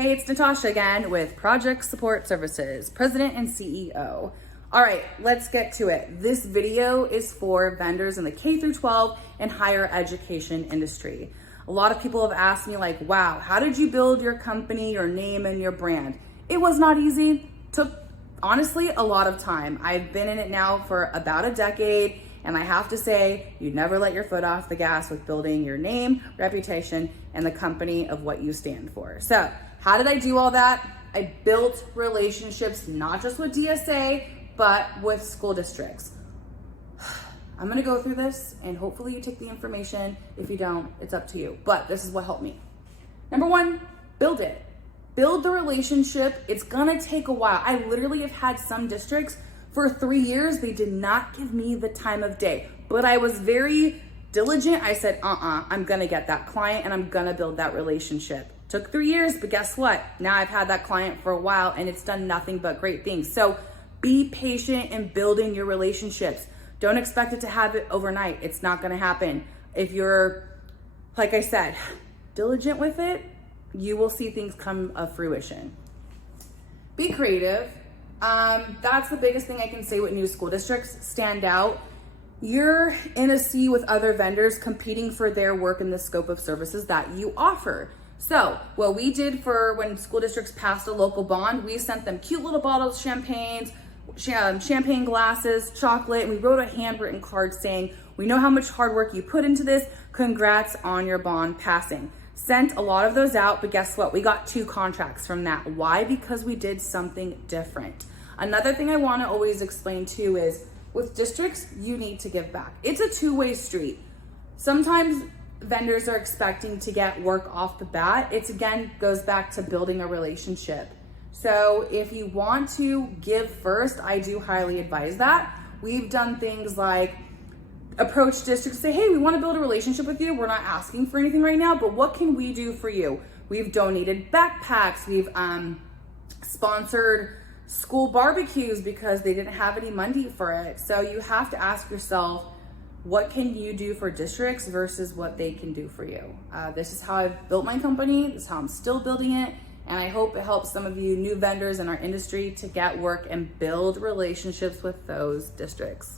Hey, it's Natasha again with Project Support Services, President and CEO. All right, let's get to it. This video is for vendors in the K through 12 and higher education industry. A lot of people have asked me like, wow, how did you build your company, your name, and your brand? It was not easy. Took, honestly, a lot of time. I've been in it now for about a decade, and I have to say, you never let your foot off the gas with building your name, reputation, and the company of what you stand for. So, how did I do all that? I built relationships, not just with DSA, but with school districts. I'm gonna go through this and hopefully you take the information. If you don't, it's up to you. But this is what helped me. Number one, build it. Build the relationship. It's gonna take a while. I literally have had some districts for 3 years. They did not give me the time of day, but I was very diligent. I said, I'm gonna get that client and I'm gonna build that relationship. Took 3 years, but guess what? Now I've had that client for a while and it's done nothing but great things. So be patient in building your relationships. Don't expect it to happen overnight. It's not gonna happen. If you're, like I said, diligent with it, you will see things come of fruition. Be creative. That's the biggest thing I can say with new school districts. Stand out. You're in a sea with other vendors competing for their work in the scope of services that you offer. So what we did for when school districts passed a local bond, we sent them cute little bottles of champagne glasses, chocolate, and we wrote a handwritten card saying, we know how much hard work you put into this. Congrats on your bond passing. Sent a lot of those out, but guess what? We got 2 contracts from that. Why? Because we did something different. Another thing I want to always explain too is with districts, you need to give back. It's a two-way street. Sometimes vendors are expecting to get work off the bat. It's again goes back to building a relationship. So if you want to give first, I do highly advise that. We've done things like approach districts, say, hey, we want to build a relationship with you. We're not asking for anything right now, but what can we do for you? We've donated backpacks. We've sponsored school barbecues because they didn't have any money for it. So you have to ask yourself, what can you do for districts versus what they can do for you? This is how I've built my company. This is how I'm still building it. And I hope it helps some of you new vendors in our industry to get work and build relationships with those districts.